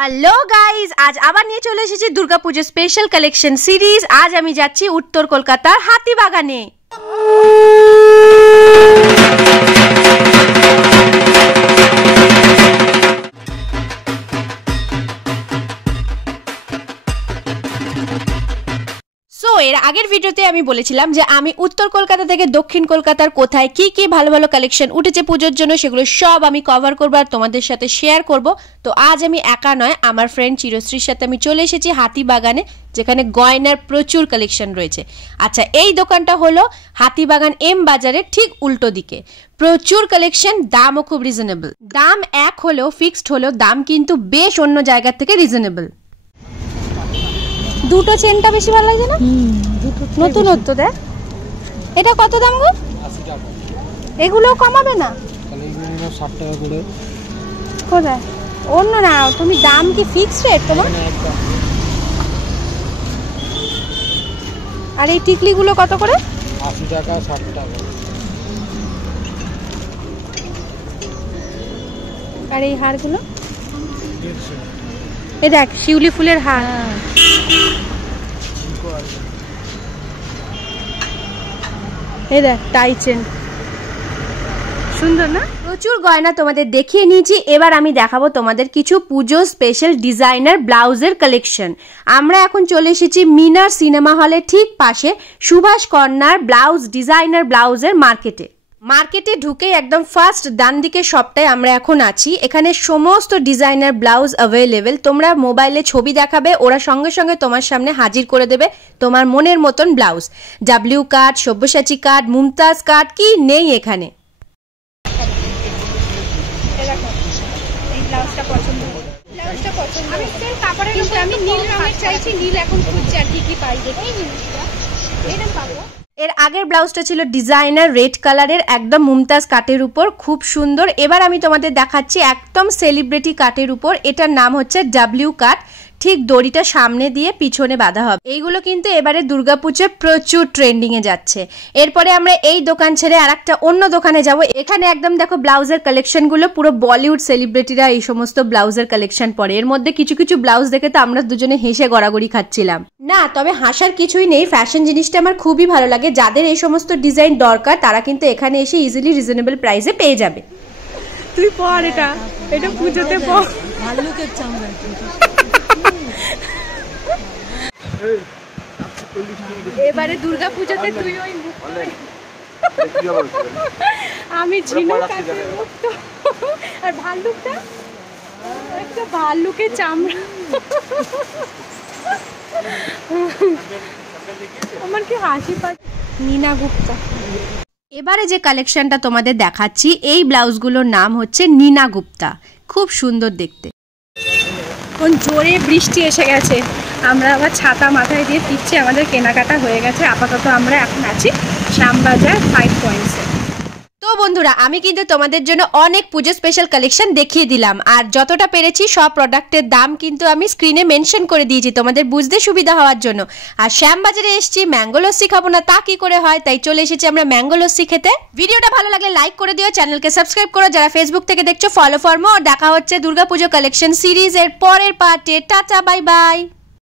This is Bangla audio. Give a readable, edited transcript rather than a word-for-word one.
হ্যালো গাইজ, আজ আবার নিয়ে চলে এসেছি দুর্গাপুজো স্পেশাল কালেকশন সিরিজ। আজ আমি যাচ্ছি উত্তর কলকাতার হাতিবাগানে। এর আগের ভিডিওতে আমি বলেছিলাম যে আমি উত্তর কলকাতা থেকে দক্ষিণ কলকাতার কোথায় কি কি ভালো ভালো কালেকশন উঠেছে পুজোর জন্য সেগুলো সব আমি কভার করবো আর তোমাদের সাথে শেয়ার করব। তো আজ আমি একা নয়, আমার ফ্রেন্ড চিরশ্রীর সাথে আমি চলে এসেছি হাতিবাগানে, যেখানে গয়নার প্রচুর কালেকশন রয়েছে। আচ্ছা, এই দোকানটা হলো হাতিবাগান এম বাজারের ঠিক উল্টো দিকে। প্রচুর কালেকশন, দামও খুব রিজনেবল। দাম এক হলেও ফিক্সড হলেও দাম কিন্তু বেশ অন্য জায়গার থেকে রিজনেবল। দুটো চেনটা বেশি ভালো লাগে না? নতুনত্ব দেখ। এটা কত দাম গো? 80 টাকা। এগুলো কমাবে না? তাহলে এগুলো 60 টাকা করে। কোথায়? অন্য না, তুমি দাম কি ফিক্সড রেট তোমার? আর এই টিকলিগুলো কত করে? 80 টাকা 60 টাকা। আর এই হারগুলো? 150। এই দেখ শিউলি ফুলের হার। এই দেখ টাই চেন, সুন্দর না? প্রচুর গয়না তোমাদের দেখিয়ে নিয়েছি। এবার আমি দেখাবো তোমাদের কিছু পুজো স্পেশাল ডিজাইনার ব্লাউজের কালেকশন। আমরা এখন চলে এসেছি মিনার সিনেমা হলের ঠিক পাশে সুভাষ কর্নার ব্লাউজ ডিজাইনার ব্লাউজের মার্কেটে ঢুকেই একদম ফার্স্ট ডান দিকে সবটাই আমরা এখন আছি। এখানে সমস্ত ডিজাইনার ব্লাউজ অ্যাভেলেবেল। তোমরা মোবাইলে ছবি দেখাবে, ওরা সঙ্গে সঙ্গে তোমার সামনে হাজির করে দেবে তোমার মনের মতন ব্লাউজ। ডাব্লিউ কাট, সব্যসাচী কাট, মুমতাজ কাট, কি নেই এখানে। এর আগের ব্লাউজটা ছিল ডিজাইনার রেড কালারের, একদম মুমতাজ কাটের উপর, খুব সুন্দর। এবার আমি তোমাদের দেখাচ্ছি একদম সেলিব্রিটি কাটের উপর। এটার নাম হচ্ছে ডাব্লিউ কাট। ঠিক দড়িটা সামনে দিয়ে পিছনে বাঁধা হবে। এইগুলো কিন্তু এবারে দুর্গাপুজোয় প্রচুর ট্রেন্ডিং এ যাচ্ছে। এরপরে আমরা এই দোকান ছেড়ে আর একটা অন্য দোকানে যাব। এখানে একদম দেখো ব্লাউজের কালেকশন গুলো পুরো বলিউড সেলিব্রিটিরা এই সমস্ত ব্লাউজের কালেকশন পরে। এর মধ্যে কিছু কিছু ব্লাউজ দেখে তো আমরা দুজনে হেসে গড়াগড়ি খাচ্ছিলাম। না, তবে হাসার কিছুই নেই, ফ্যাশন জিনিসটা আমার খুবই ভালো লাগে। যাদের এই সমস্ত ডিজাইন দরকার তারা কিন্তু এখানে এসে ইজিলি রিজনেবল প্রাইসে পেয়ে যাবে। তুই পর এটা পুজোতে পর। ভাল্লুকের চামড়া। এবারে দুর্গা পুজোতে তুই ওই আমি ঝিনুক আর ভাল্লুকটা একটা ভাল্লুকের চামড়া। আমার কি হাসি পাচ্ছে। নীনা গুপ্তা। এবারে যে কালেকশনটা তোমাদের দেখাচ্ছি এই ব্লাউজগুলোর নাম হচ্ছে নীনা গুপ্তা। খুব সুন্দর দেখতে। কোন জোরে বৃষ্টি এসে গেছে, আমরা আবার ছাতা মাথায় দিয়ে ফিরছি। আমাদের কেনাকাটা হয়ে গেছে। আপাতত আমরা এখন আছি শ্যামবাজার 5 পয়েন্টসে। তো বন্ধুরা, আমি কিন্তু তোমাদের জন্য অনেক পুজো স্পেশাল কালেকশন দেখিয়ে দিলাম, আর যতটা পেরেছি সব প্রোডাক্টের দাম কিন্তু আমি স্ক্রিনে মেনশন করে দিয়েছি তোমাদের বুঝতে সুবিধা হওয়ার জন্য। আর শ্যামবাজারে এসেছি, ম্যাঙ্গো লস্যি খাবো না তা কি করে হয়, তাই চলে এসেছি আমরা ম্যাঙ্গো লস্যি খেতে। ভিডিওটা ভালো লাগলে লাইক করে দিও, চ্যানেলকে সাবস্ক্রাইব করো, যারা ফেসবুক থেকে দেখছো ফলো ফর মোর। দেখা হচ্ছে দুর্গাপুজো কালেকশন সিরিজের পরের পার্টে। Tata, bye bye.